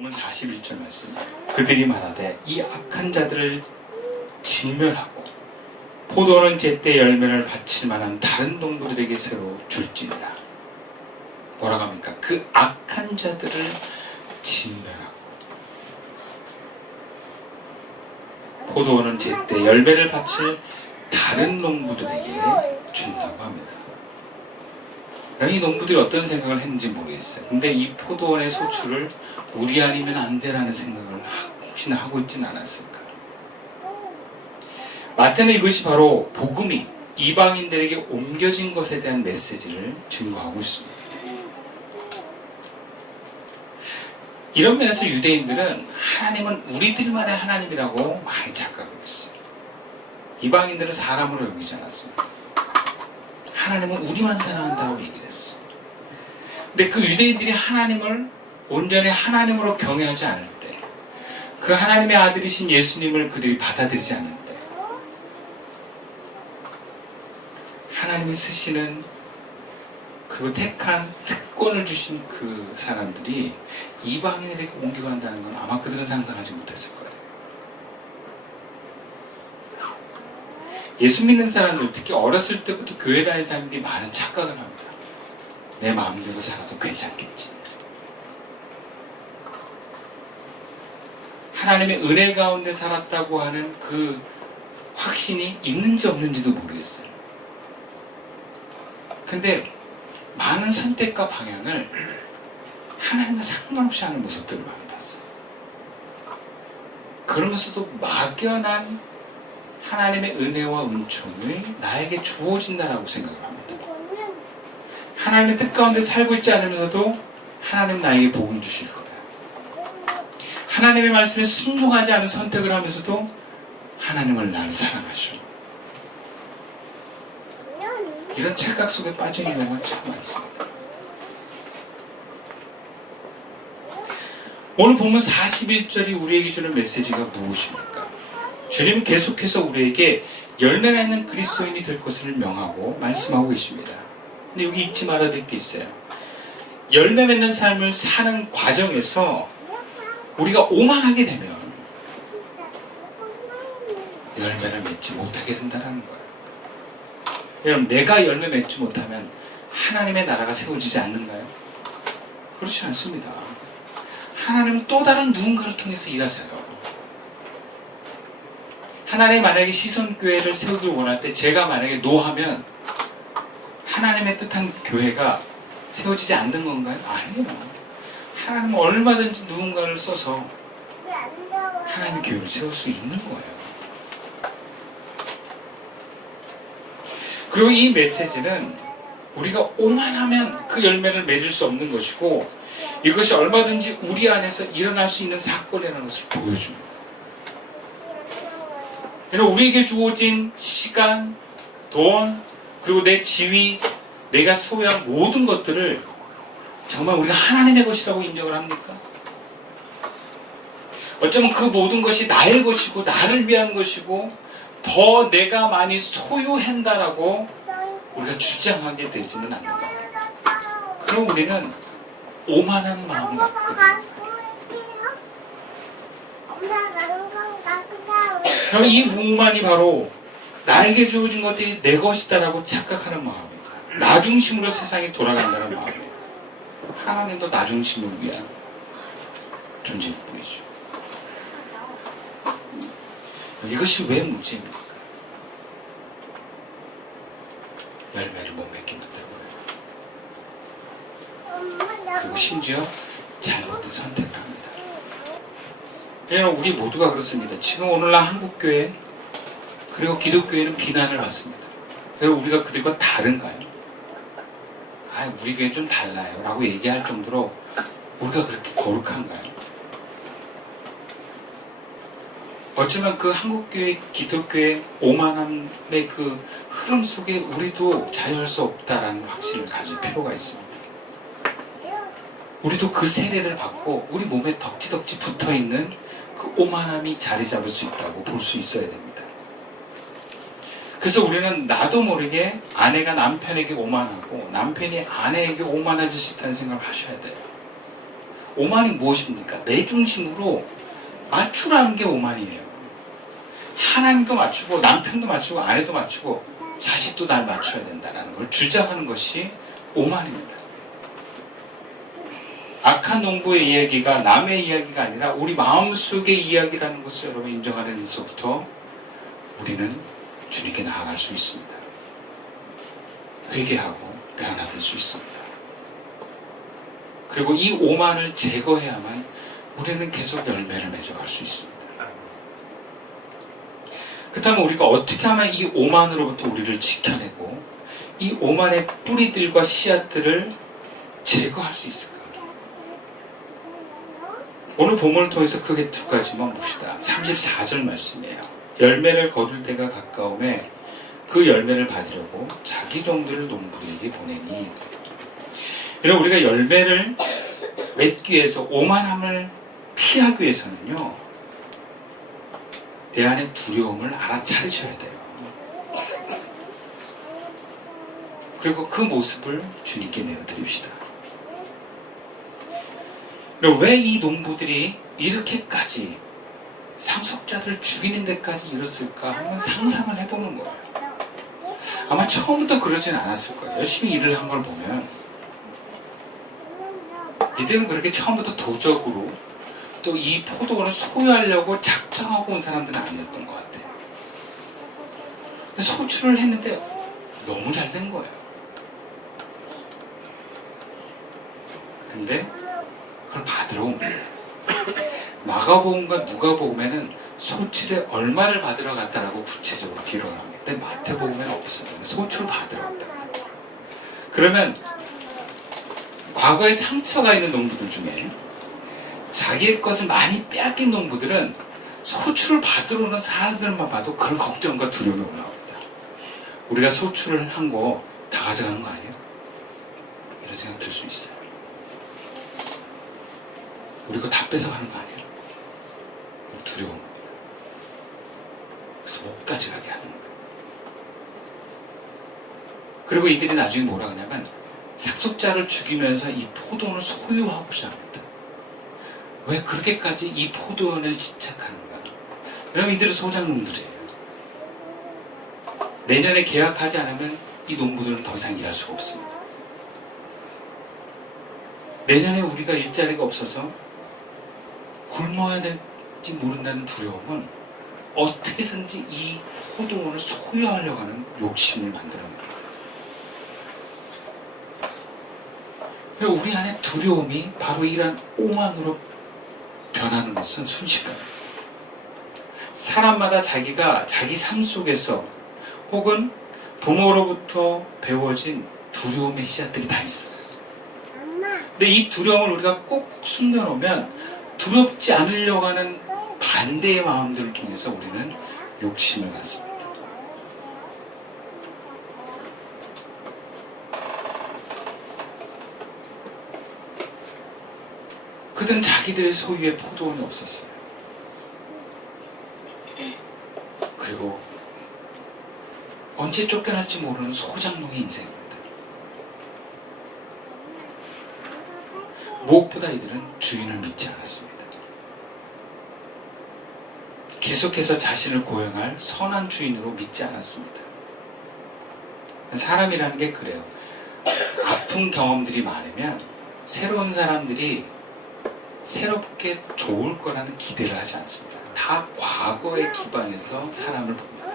본문 41절 말씀. 그들이 말하되 이 악한 자들을 진멸하고 포도는 제때 열매를 바칠 만한 다른 농부들에게 새로 줄지니라. 뭐라고 합니까? 그 악한 자들을 진멸하고 포도는 제때 열매를 바칠 다른 농부들에게 준다고 합니다. 이 농부들이 어떤 생각을 했는지 모르겠어요. 근데 이 포도원의 소출을 우리 아니면 안 돼라는 생각을 혹시나 하고 있지는 않았을까. 마태는 이것이 바로 복음이 이방인들에게 옮겨진 것에 대한 메시지를 증거하고 있습니다. 이런 면에서 유대인들은 하나님은 우리들만의 하나님이라고 많이 착각하고 있어요. 이방인들은 사람으로 여기지 않았습니다. 하나님은 우리만 사랑한다고 얘기를 했어요. 근데 그 유대인들이 하나님을 온전히 하나님으로 경외하지 않을 때, 그 하나님의 아들이신 예수님을 그들이 받아들이지 않을 때, 하나님이 쓰시는 그리고 택한 특권을 주신 그 사람들이 이방인에게 옮겨간다는 건 아마 그들은 상상하지 못했을 거예요. 예수 믿는 사람들, 특히 어렸을 때부터 교회 다니는 사람들이 많은 착각을 합니다. 내 마음대로 살아도 괜찮겠지. 하나님의 은혜 가운데 살았다고 하는 그 확신이 있는지 없는지도 모르겠어요. 근데 많은 선택과 방향을 하나님과 상관없이 하는 모습들을 많이 봤어요. 그러면서도 막연한 하나님의 은혜와 은총이 나에게 주어진다라고 생각을 합니다. 하나님의 뜻 가운데 살고 있지 않으면서도 하나님 나에게 복을 주실 거예요. 하나님의 말씀에 순종하지 않은 선택을 하면서도 하나님을 나를 사랑하셔. 이런 착각 속에 빠지는 경우가 참 많습니다. 오늘 보면 41절이 우리에게 주는 메시지가 무엇입니까? 주님은 계속해서 우리에게 열매 맺는 그리스도인이 될 것을 명하고 말씀하고 계십니다. 근데 여기 잊지 말아야 될 게 있어요. 열매 맺는 삶을 사는 과정에서 우리가 오만하게 되면 열매를 맺지 못하게 된다는 거예요. 여러분, 내가 열매 맺지 못하면 하나님의 나라가 세워지지 않는가요? 그렇지 않습니다. 하나님은 또 다른 누군가를 통해서 일하세요. 하나님 만약에 시선교회를 세우길 원할 때 제가 만약에 노하면 하나님의 뜻한 교회가 세워지지 않는 건가요? 아니에요. 하나님은 얼마든지 누군가를 써서 하나님의 교회를 세울 수 있는 거예요. 그리고 이 메시지는 우리가 오만하면 그 열매를 맺을 수 없는 것이고 이것이 얼마든지 우리 안에서 일어날 수 있는 사건이라는 것을 보여줍니다. 우리에게 주어진 시간, 돈, 그리고 내 지위, 내가 소유한 모든 것들을 정말 우리가 하나님의 것이라고 인정을 합니까? 어쩌면 그 모든 것이 나의 것이고 나를 위한 것이고 더 내가 많이 소유한다라고 우리가 주장하게 되지는 않는가. 그럼 우리는 오만한 마음을 갖게 됩니다. 그럼 이 오만이 바로 나에게 주어진 것들이 내 것이다라고 착각하는 마음입니다. 나 중심으로 세상이 돌아간다는 마음이에요. 하나님도 나 중심을 위한 존재일 뿐이죠. 이것이 왜 문제입니까? 열매를 못 맺기 때문에. 그리고 심지어 잘못된 선택을 합니다. 우리 모두가 그렇습니다. 지금 오늘날 한국교회 그리고 기독교회는 비난을 받습니다. 그리고 우리가 그들과 다른가요? 우리 교회는 좀 달라요 라고 얘기할 정도로 우리가 그렇게 거룩한가요? 어쩌면 그 한국교회, 기독교의 오만함의 그 흐름 속에 우리도 자유할 수 없다라는 확신을 가질 필요가 있습니다. 우리도 그 세례를 받고 우리 몸에 덕지덕지 붙어있는 그 오만함이 자리 잡을 수 있다고 볼 수 있어야 됩니다. 그래서 우리는 나도 모르게 아내가 남편에게 오만하고 남편이 아내에게 오만해질 수 있다는 생각을 하셔야 돼요. 오만이 무엇입니까? 내 중심으로 맞추라는 게 오만이에요. 하나님도 맞추고 남편도 맞추고 아내도 맞추고 자식도 날 맞춰야 된다는 걸 주장하는 것이 오만입니다. 악한 농부의 이야기가 남의 이야기가 아니라 우리 마음속의 이야기라는 것을 여러분 인정하는 데서부터 우리는 주님께 나아갈 수 있습니다. 회개하고 변화될 수 있습니다. 그리고 이 오만을 제거해야만 우리는 계속 열매를 맺어갈 수 있습니다. 그렇다면 우리가 어떻게 하면 이 오만으로부터 우리를 지켜내고 이 오만의 뿌리들과 씨앗들을 제거할 수 있을까? 오늘 본문을 통해서 크게 두 가지만 봅시다. 34절 말씀이에요. 열매를 거둘 때가 가까움에 그 열매를 받으려고 자기 종들을 농부에게 보내니. 이런 우리가 열매를 맺기 위해서 오만함을 피하기 위해서는요, 내 안의 두려움을 알아차리셔야 돼요. 그리고 그 모습을 주님께 내어드립시다. 왜 이 농부들이 이렇게까지 상속자들을 죽이는 데까지 이뤘을까 한번 상상을 해보는 거예요. 아마 처음부터 그러진 않았을 거예요. 열심히 일을 한 걸 보면 이들은 그렇게 처음부터 도적으로 또 이 포도원을 소유하려고 작정하고 온 사람들은 아니었던 것 같아요. 소출을 했는데 너무 잘 된 거예요. 근데 그걸 받으러 온 거예요. 마가복음과 누가복음에는 소출에 얼마를 받으러 갔다라고 구체적으로 기록을 합니다. 근데 마태복음에는 없어요. 소출 받으러 갔다. 그러면 과거에 상처가 있는 농부들 중에 자기의 것을 많이 빼앗긴 농부들은 소출을 받으러 오는 사람들만 봐도 그런 걱정과 두려움이 올라옵니다. 우리가 소출을 한 거 다 가져가는 거 아니에요? 이런 생각 들 수 있어요. 우리 거 다 뺏어가는 거 아니에요? 두려움. 그래서 못 가져가게 하는 거예요. 그리고 이들이 나중에 뭐라 그러냐면 상속자를 죽이면서 이 포도원을 소유하고자 합니다. 왜 그렇게까지 이 포도원을 집착하는가? 그럼 이들은 소작농들이에요. 내년에 계약하지 않으면 이 농부들은 더 이상 일할 수가 없습니다. 내년에 우리가 일자리가 없어서 굶어야 될지 모른다는 두려움은 어떻게든지 이 포도원을 소유하려고 하는 욕심을 만들어냅니다. 그리고 우리 안에 두려움이 바로 이러한 오만으로 변하는 것은 순식간입니다. 사람마다 자기가 자기 삶 속에서 혹은 부모로부터 배워진 두려움의 씨앗들이 다 있어요. 근데 이 두려움을 우리가 꼭꼭 숨겨놓으면 두렵지 않으려고 하는 반대의 마음들을 통해서 우리는 욕심을 갖습니다. 그들은 자기들의 소유의 포도원이 없었어요. 그리고 언제 쫓겨날지 모르는 소작농의 인생입니다. 무엇보다 이들은 주인을 믿지 않았습니다. 계속해서 자신을 고용할 선한 주인으로 믿지 않았습니다. 사람이라는 게 그래요. 아픈 경험들이 많으면 새로운 사람들이 새롭게 좋을 거라는 기대를 하지 않습니다. 다 과거에 기반해서 사람을 봅니다.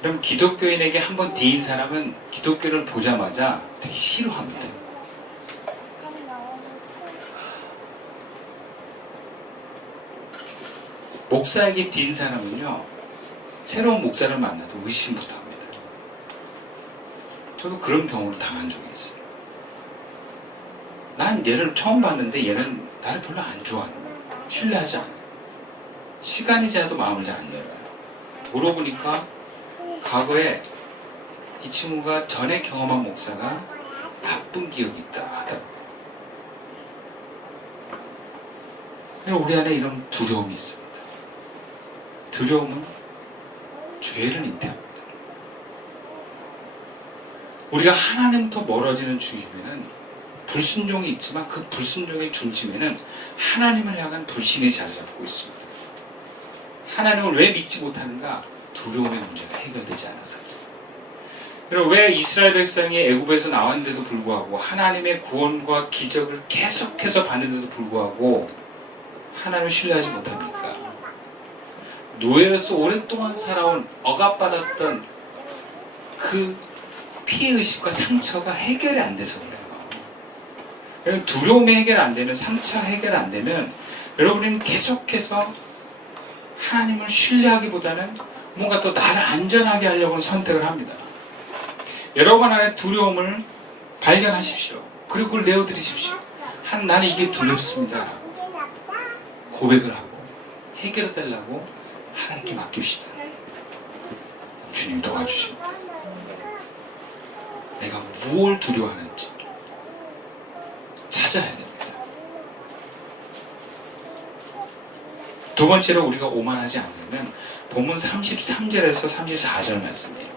그럼 기독교인에게 한번 뒤인 사람은 기독교를 보자마자 되게 싫어합니다. 목사에게 뒤인 사람은요, 새로운 목사를 만나도 의심부터 합니다. 저도 그런 경우를 당한 적이 있어요. 난 얘를 처음 봤는데 얘는 나를 별로 안 좋아하는 거야. 신뢰하지 않아요. 시간이 지나도 마음을 잘 안 열어요. 물어보니까 과거에 이 친구가 전에 경험한 목사가 나쁜 기억이 있다 하더라고요. 우리 안에 이런 두려움이 있습니다. 두려움은 죄를 잉태합니다. 우리가 하나님부터 멀어지는 중심에는 불순종이 있지만 그 불순종의 중심에는 하나님을 향한 불신이 자리 잡고 있습니다. 하나님을 왜 믿지 못하는가? 두려움의 문제가 해결되지 않아서. 여러분, 왜 이스라엘 백성이 애굽에서 나왔는데도 불구하고 하나님의 구원과 기적을 계속해서 받는데도 불구하고 하나님을 신뢰하지 못합니까? 노예로서 오랫동안 살아온 억압받았던 그 피해의식과 상처가 해결이 안 돼서 그래요. 여러분, 두려움이 해결 안 되면, 상처 해결 안 되면 여러분은 계속해서 하나님을 신뢰하기보다는 뭔가 또 나를 안전하게 하려고 선택을 합니다. 여러분 안에 두려움을 발견하십시오. 그리고 그걸 내어드리십시오. 나는 이게 두렵습니다. 고백을 하고 해결해달라고 하나님께 맡깁시다. 주님 도와주십니다. 내가 무엇을 두려워하는지 찾아야 됩니다. 두 번째로 우리가 오만하지 않으면 본문 33절에서 34절 말씀이에요.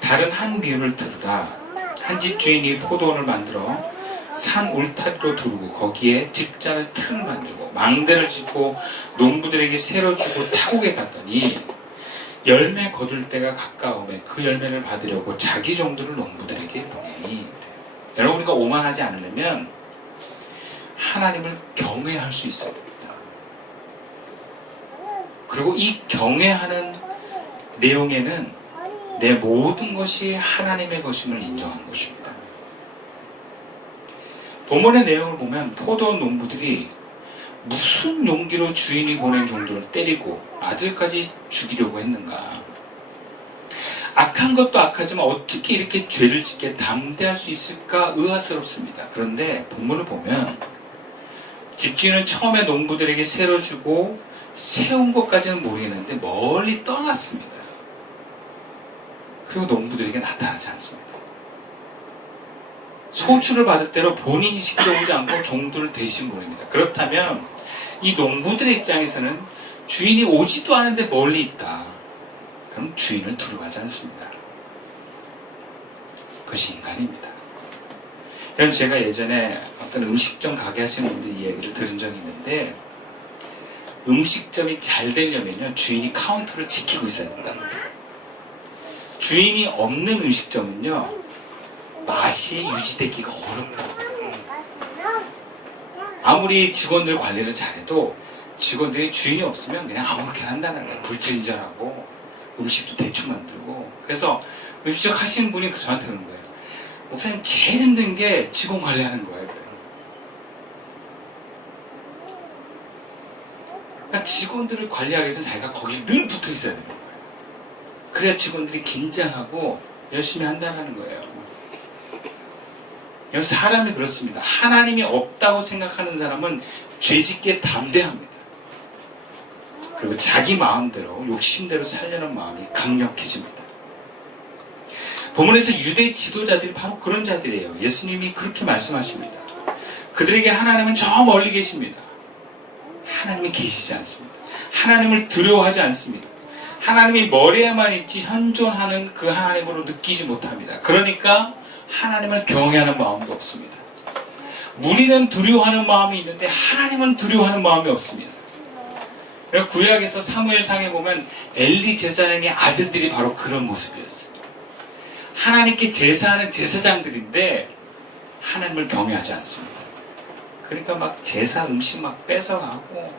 다른 한 비유를 들으라. 한 집 주인이 포도원을 만들어 산 울타리로 두르고 거기에 집자는 틀을 만들고 망대를 짓고 농부들에게 새로 주고 타국에 갔더니 열매 거둘 때가 가까우면 그 열매를 받으려고 자기 종들을 농부들에게 보내니. 여러분, 우리가 오만하지 않으려면 하나님을 경외할 수 있어야 됩니다. 그리고 이 경외하는 내용에는 내 모든 것이 하나님의 것임을 인정하는 것입니다. 본문의 내용을 보면 포도원 농부들이 무슨 용기로 주인이 보낸 종들을 때리고 아들까지 죽이려고 했는가? 악한 것도 악하지만 어떻게 이렇게 죄를 짓게 담대할 수 있을까 의아스럽습니다. 그런데 본문을 보면 집주인은 처음에 농부들에게 새로 주고 세운 것까지는 모르겠는데 멀리 떠났습니다. 그리고 농부들에게 나타나지 않습니다. 소출을 받을 때로 본인이 직접 오지 않고 종들을 대신 보냅니다. 그렇다면 이 농부들의 입장에서는 주인이 오지도 않은데 멀리 있다. 그럼 주인을 두려워하지 않습니다. 그것이 인간입니다. 여러분, 제가 예전에 어떤 음식점 가게 하시는 분들 이야기를 들은 적이 있는데 음식점이 잘 되려면요 주인이 카운터를 지키고 있어야 된답니다. 주인이 없는 음식점은요 맛이 유지되기가 어렵다고. 아무리 직원들 관리를 잘해도 직원들이 주인이 없으면 그냥 아무렇게나 한다는 거예요. 불친절하고 음식도 대충 만들고. 그래서 음식 하시는 분이 저한테 그런 거예요. 목사님, 제일 힘든 게 직원 관리하는 거예요. 그러니까 직원들을 관리하기 위해서 자기가 거기 늘 붙어 있어야 되는 거예요. 그래야 직원들이 긴장하고 열심히 한다는 거예요. 사람이 그렇습니다. 하나님이 없다고 생각하는 사람은 죄짓기에 담대합니다. 그리고 자기 마음대로 욕심대로 살려는 마음이 강력해집니다. 본문에서 유대 지도자들이 바로 그런 자들이에요. 예수님이 그렇게 말씀하십니다. 그들에게 하나님은 저 멀리 계십니다. 하나님이 계시지 않습니다. 하나님을 두려워하지 않습니다. 하나님이 머리에만 있지 현존하는 그 하나님으로 느끼지 못합니다. 그러니까 하나님을 경외하는 마음도 없습니다. 무리는 두려워하는 마음이 있는데 하나님은 두려워하는 마음이 없습니다. 구약에서 사무엘상에 보면 엘리 제사장의 아들들이 바로 그런 모습이었어요. 하나님께 제사하는 제사장들인데 하나님을 경외하지 않습니다. 그러니까 막 제사 음식 막 뺏어가고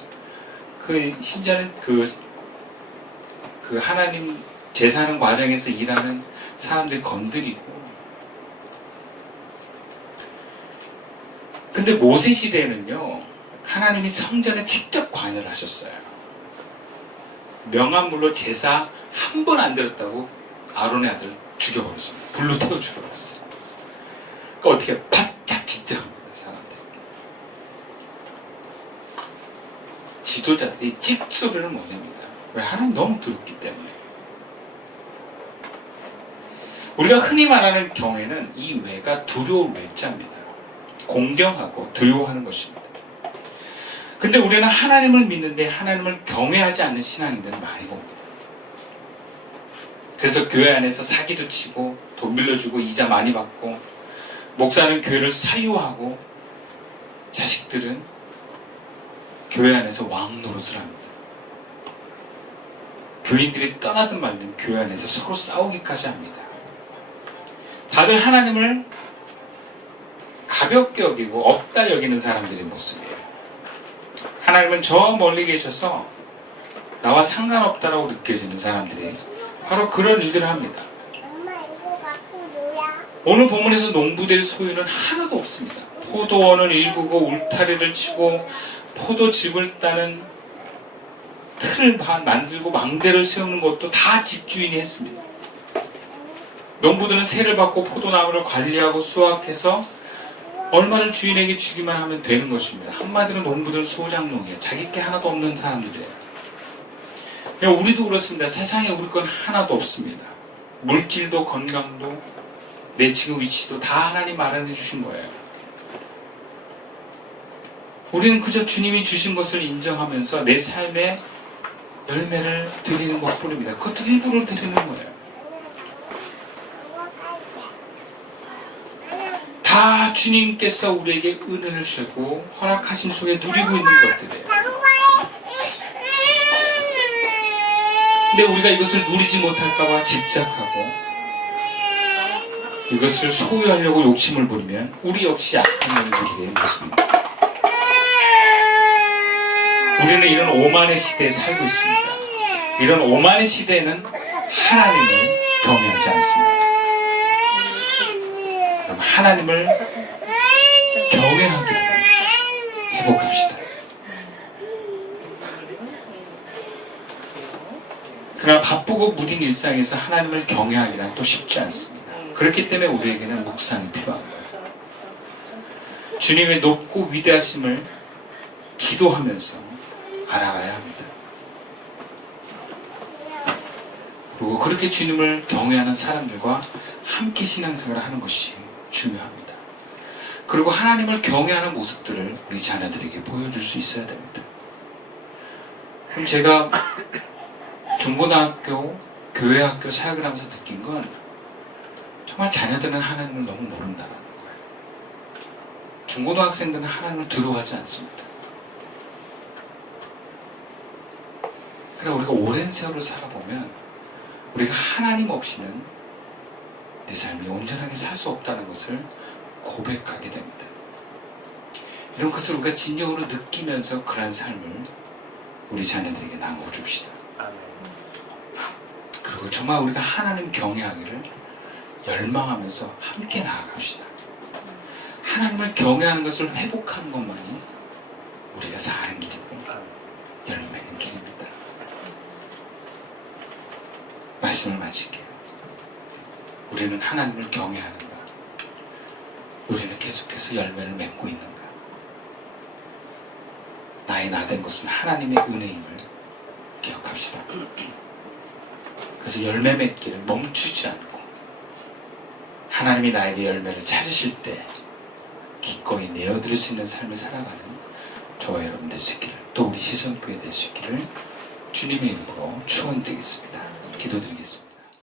심지어는 그 하나님 제사하는 과정에서 일하는 사람들 건드리고. 근데 모세 시대에는요 하나님이 성전에 직접 관여를 하셨어요. 명함물로 제사 한 번 안 드렸다고 아론의 아들 죽여버렸습니다. 불로 태워 죽여버렸어요. 그러니까 어떻게 바짝 긴장합니다. 사람들. 지도자들이 찍소리를 못 냅니다. 왜? 하나님 너무 두렵기 때문에. 우리가 흔히 말하는 경외는 이 외가 두려울 외자입니다. 공경하고 두려워하는 것입니다. 근데 우리는 하나님을 믿는데 하나님을 경외하지 않는 신앙인들은 많이 봅니다. 그래서 교회 안에서 사기도 치고 돈 빌려주고 이자 많이 받고, 목사는 교회를 사유하고, 자식들은 교회 안에서 왕 노릇을 합니다. 교인들이 떠나든 말든 교회 안에서 서로 싸우기까지 합니다. 다들 하나님을 가볍게 여기고 없다 여기는 사람들의 모습이에요. 하나님은 저 멀리 계셔서 나와 상관없다라고 느껴지는 사람들이 바로 그런 일들을 합니다. 엄마 이거 갖고 놀아. 오늘 본문에서 농부될 소유는 하나도 없습니다. 포도원을 일구고 울타리를 치고 포도즙을 따는 틀을 만들고 망대를 세우는 것도 다 집주인이 했습니다. 농부들은 세를 받고 포도나무를 관리하고 수확해서 얼마를 주인에게 주기만 하면 되는 것입니다. 한마디로 농부들은 소장농이에요. 자기 게 하나도 없는 사람들이에요. 우리도 그렇습니다. 세상에 우리 건 하나도 없습니다. 물질도 건강도 내 지금 위치도 다 하나님 마련해 주신 거예요. 우리는 그저 주님이 주신 것을 인정하면서 내 삶에 열매를 드리는 것뿐입니다. 그것도 일부러 드리는 거예요. 다 주님께서 우리에게 은혜를 주고 허락하심 속에 누리고 있는 것들이에요. 근데 우리가 이것을 누리지 못할까봐 집착하고 이것을 소유하려고 욕심을 부리면 우리 역시 악한 영들의 모습입니다. 우리는 이런 오만의 시대에 살고 있습니다. 이런 오만의 시대에는 하나님을 경외하지 않습니다. 그럼 하나님을 경외하기를 회복합시다. 그러나 바쁘고 무딘 일상에서 하나님을 경외하기란 또 쉽지 않습니다. 그렇기 때문에 우리에게는 묵상이 필요한 거예요. 주님의 높고 위대하심을 기도하면서 알아가야 합니다. 그리고 그렇게 주님을 경외하는 사람들과 함께 신앙생활을 하는 것이 중요합니다. 그리고 하나님을 경외하는 모습들을 우리 자녀들에게 보여줄 수 있어야 됩니다. 그럼 제가 중고등학교, 교회학교 사역을 하면서 느낀 건 정말 자녀들은 하나님을 너무 모른다는 거예요. 중고등학생들은 하나님을 두려워하지 않습니다. 그러나 우리가 오랜 세월을 살아보면 우리가 하나님 없이는 내 삶이 온전하게 살 수 없다는 것을 고백하게 됩니다. 이런 것을 우리가 진정으로 느끼면서 그러한 삶을 우리 자녀들에게 나눠줍시다. 그리고 정말 우리가 하나님 경외하기를 열망하면서 함께 나아갑시다. 하나님을 경외하는 것을 회복하는 것만이 우리가 사는 길이고 열매는 길입니다. 말씀을 마칠게요. 우리는 하나님을 경외하는가? 우리는 계속해서 열매를 맺고 있는가? 나의 나된 것은 하나님의 은혜임을 기억합시다. 그래서 열매 맺기를 멈추지 않고 하나님이 나에게 열매를 찾으실 때 기꺼이 내어드릴 수 있는 삶을 살아가는 저와 여러분 되시기를, 또 우리 시선교회 되시기를 주님의 이름으로 축원드리겠습니다. 기도드리겠습니다.